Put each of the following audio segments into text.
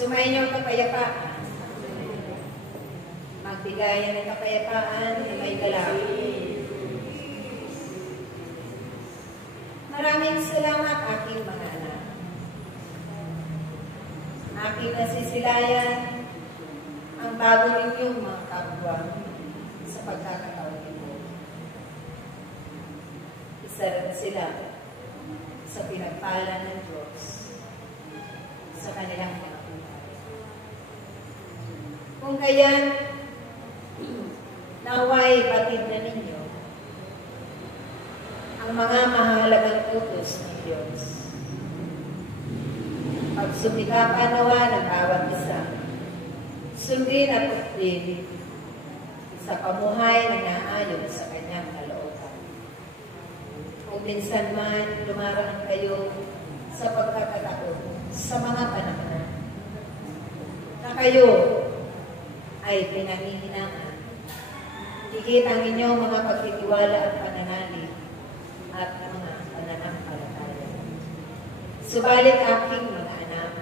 Sumainyo ang kapayapaan. Magbigayan ng kapayapaan na may galaw. Maraming salamat aking mga anak. Aking nasisilayan ang bago ninyong mga kapwa sa pagkakataon nito. Isa rin sila sa pinagpala ng Diyos sa kanilang mga buhay. Kung kaya't naway batid na ninyo ang mga mahalagang utos ng Diyos. Pagsumikapan nawa ng bawat isa, sundin at uklin sa pamuhay na naayon sa kanyang kalooban. Kung minsan man dumaraan kayo sa pagkakataon sa mga panahon na kayo ay pinanghihinaan, higit ang inyong mga pagtitiwala at pananalig at mga pananampalataya. Subalit aking mga anak,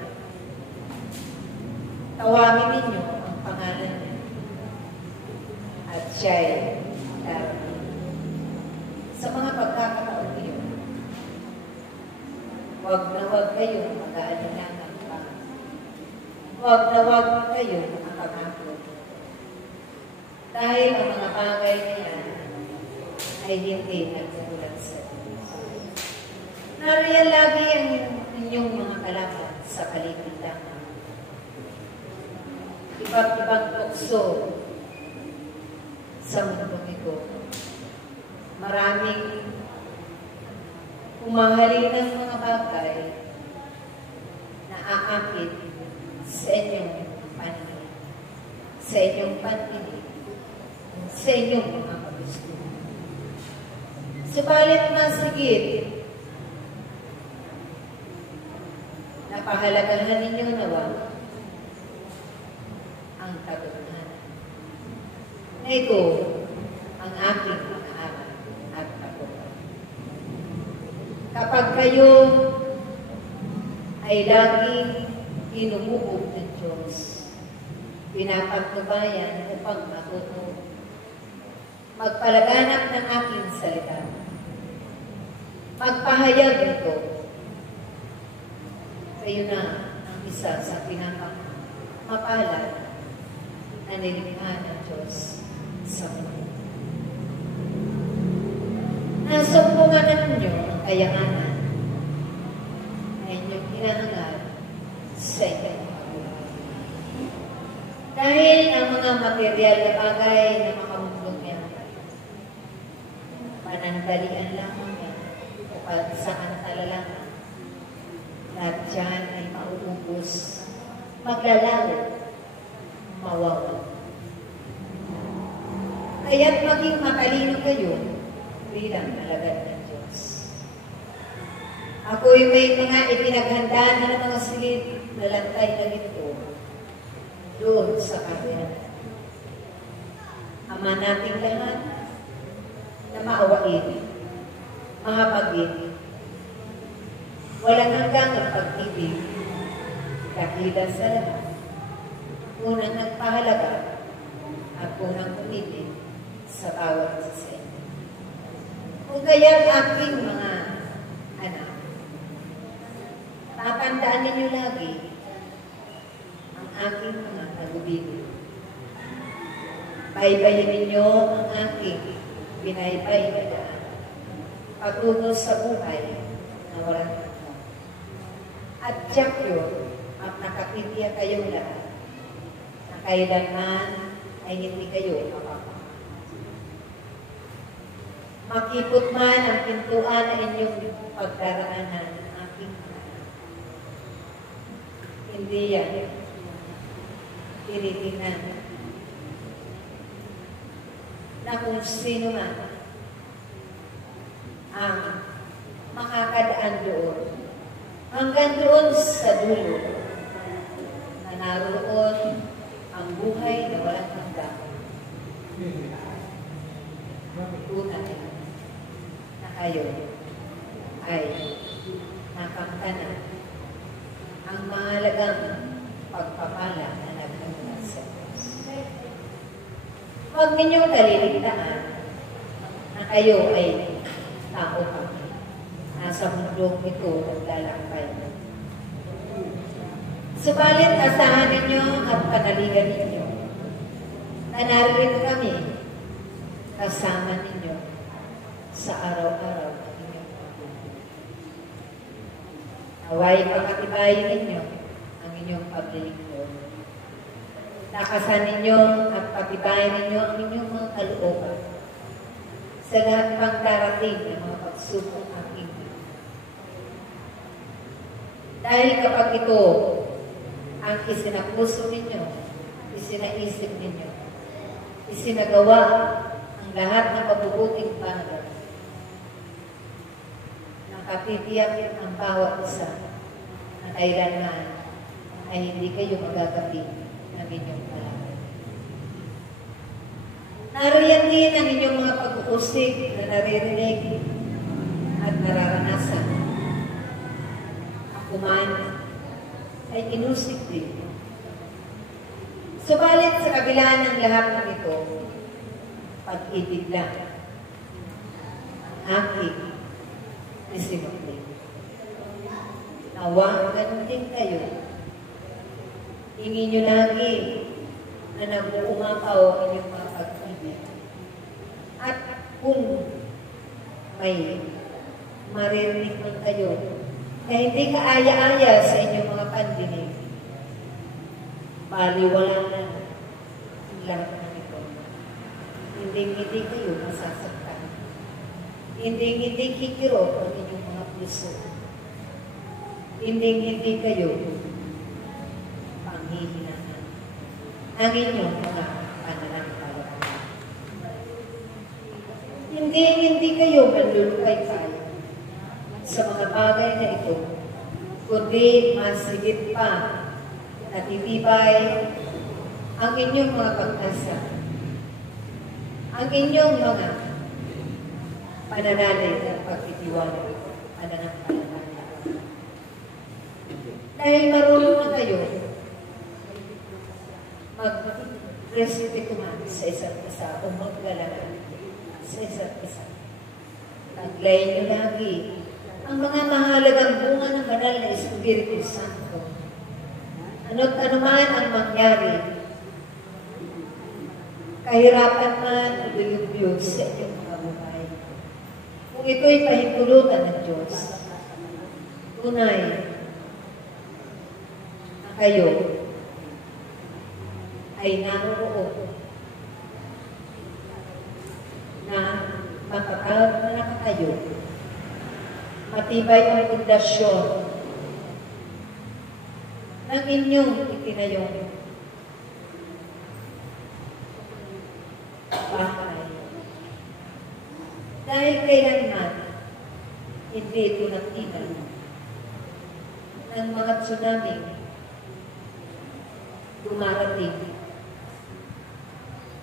tawagin ninyo ang pangalan niya at siya'y darating. Sa mga pagkakataon niyo, huwag na huwag kayong mag-aalinlangan pa. Huwag na huwag kayong makapangako. Dahil ang mga bagay niya ay hindi nagtutulad sa Diyos. Nariyan lagi ang inyong mga kalaban sa paligid lamang. Iba't ibang tukso sa mundong ito. Maraming umahalin ng mga bagay na aakit sa inyong paningin, sa inyong pantingin, sa inyong mga kagusto. Subalit masigit na pahalagahan ninyo nawa ang katotohanan. Na ito ang aking mga aral at katotohanan. Kapag kayo ay laging inuubog ng Diyos, pinapagtubayan upang matuto, magpalaganap ng aking salita, magpahayag nito, kayo na ang isa sa pinapamapalad na nilikha ng Diyos sa mundo. Nasumpungan ninyo ang kayahanan na inyong hinahangad sa inyong pagbuhay. Dahil ang mga material na bagay na makamundong yan, panandalian lamang yan o pagsakantala lamang, lahat dyan ay mauubos, maglalago, mawawala. Kaya't maging matalino kayo bilang alagad ng Diyos. Ako'y may mga ipinaghanda na mga silid na lantay na ito doon sa kaharian. Ama nating lahat na maawain, mahabagin, walang hanggang ang pag-ibig, kakila sa lahat, unang nagpahalaga at unang umibig sa bawat isa. Kung kaya't aking mga anak, tatandaan ninyo lagi ang aking mga tagubilin. Baybayin ninyo ang aking binaybay na daan, patungo sa buhay na walang hanggan. At tiyak yun, at nakakitiya kayong lahat, na kailanman ay hindi kayo mapapakita. Makipot man ang pintuan na inyong pagdaraanan ng aking anak. Hindi yan tinitingnan na kung sino man ang makakadaan doon hanggang doon sa dulo na naroon ang buhay na walang hanggan. Tunay na kayo ay nakamtanan ang mahalagang pag pagpapala na nagmumula sa Diyos. Huwag ninyong kaliligtaan na kayo ay tao pa. Nasa mundong ito naglalakbay. Subalit asahan ninyo at panaligan ninyo na narito kami kasama ninyo sa araw-araw ng inyong pagbubuhay. Naway pagkatibayin ninyo ang inyong paglilingkod. Lakasan ninyo at patibayin ninyo ang inyong mga kalooban sa lahat pang darating ng mga pagsubok aking. Dahil kapag ito ang isinapuso ninyo, isinaisip ninyo, isinagawa ang lahat ng mabubuting bagay, nakatitiyak ang bawat isa na kailanman ay hindi kayo magagabi ng inyong kalagayan. Nariyan din ang inyong mga pag-uusig na naririnig at nararanasan. Ako man ay inusig din. Subalit sa kabila ng lahat ng ito, pag-ibig lang ang aking isinukli. Nawa, ganun din kayo. Hingin nyo lagi na nag-uumapaw ang inyong mga pag-ibig. At kung may maririnig man kayo na hindi kaaya-aya sa inyong mga pandinig, baliwala na ang lahat ng ito. Hindi kayo masasaktan. Hindi kikirot ang inyong mga puso. Hindi kayo panghihinaan ang inyong mga pananampalataya. Hindi kayo manlulukay-kay sa mga bagay na ito, kundi masigit pa natitibay ang inyong mga pag-asa, ang inyong mga pananalig at pagtitiwala, pananampalataya. Dahil marunong na kayo mag-respeto man sa isa't isa o maglalala sa isa't isa. Taglay niyo lagi ang mga mahalagang bunga ng banal na Espiritu Santo. Ano't anuman ang mangyari, kahirapan man o bilog-bilog sa inyong mga buhay. Kung ito'y pahintulutan ng Diyos, tunay na kayo ay naroon na matatag na nakatayo. Matibay ang pundasyon ng inyong itinayong bahay. Dahil kailanman, hindi ito natingan ng mga tsunami dumarating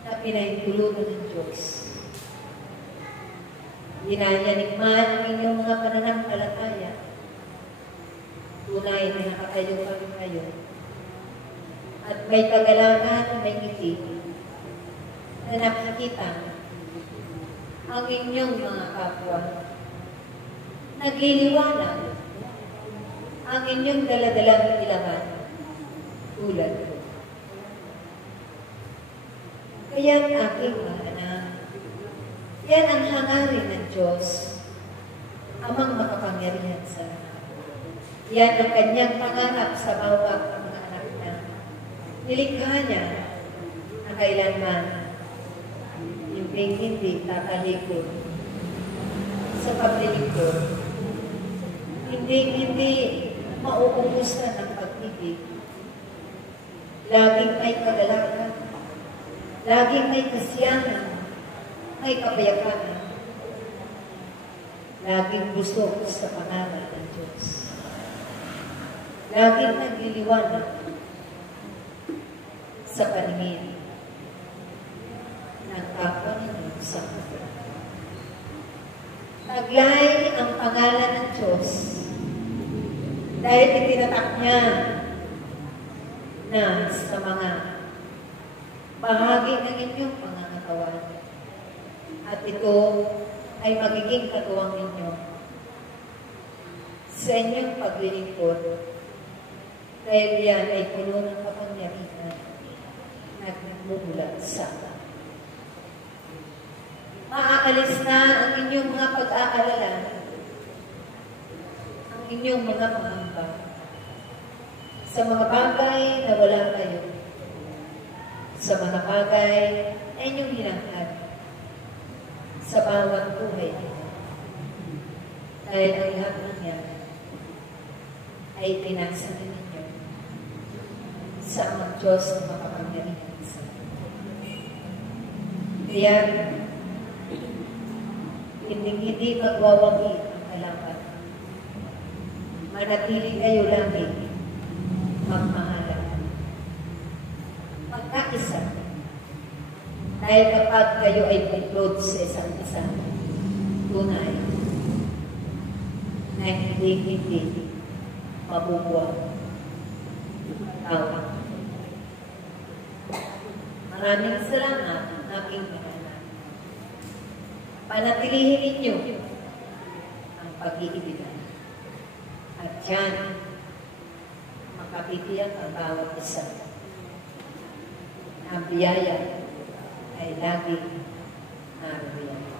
na pinahintulutan ng Diyos. Ginayanig man ang inyong mga pananampalataya. Tunay na nakatayo kami ngayon. At may kagalangan, may ngiti na nakikita ang inyong mga kapwa. Nagliliwanag ang inyong daladalang ilaman tulad ko. Kaya ang aking mga anak, yan ang hangarin ng Diyos, amang makapangyarihan sa lahat. Yan ang kanyang pangarap sa bawat mga anak na nilikha niya na kailanman hindi tatalikod sa paglilingkod. Hindi mauubusan ng pag-ibig. Laging may kagalakan, laging may kasiyahan, may kapayapaan. Laging busog sa pangalan ng Diyos. Laging nagliliwanag sa paningin ng kapwa ninyo sa kapwa. Taglay ang pangalan ng Diyos dahil itinatak niya na sa mga bahagi ng inyong pangangatawan. At ito ay magiging katuwang ninyo sa inyong paglilingkod, dahil yan ay puno ng kapangyarihan at nagmumula sa Allah. Maaalis na ang inyong mga pag-aalala, ang inyong mga pangamba, sa mga bagay na wala kayo, sa mga bagay na inyong hinahad, sa bawat buhay. Dahil ang lahat ng yan ay pinasa na ninyo sa mga Diyos na makapangyarihan sa kaya, hindi magwawagi ang kalaban. Manatili kayo lagi magmahalan. Magkaisa. Dahil kapag kayo ay buklod sa isang isa, tunay na hindi mabubuwag tawag. Maraming salamat, aking kahanan. Panatilihin ninyo ang pag-iibigan. At yan, makapitiyak ang bawat isa. Ang biyaya ay lagi naroon.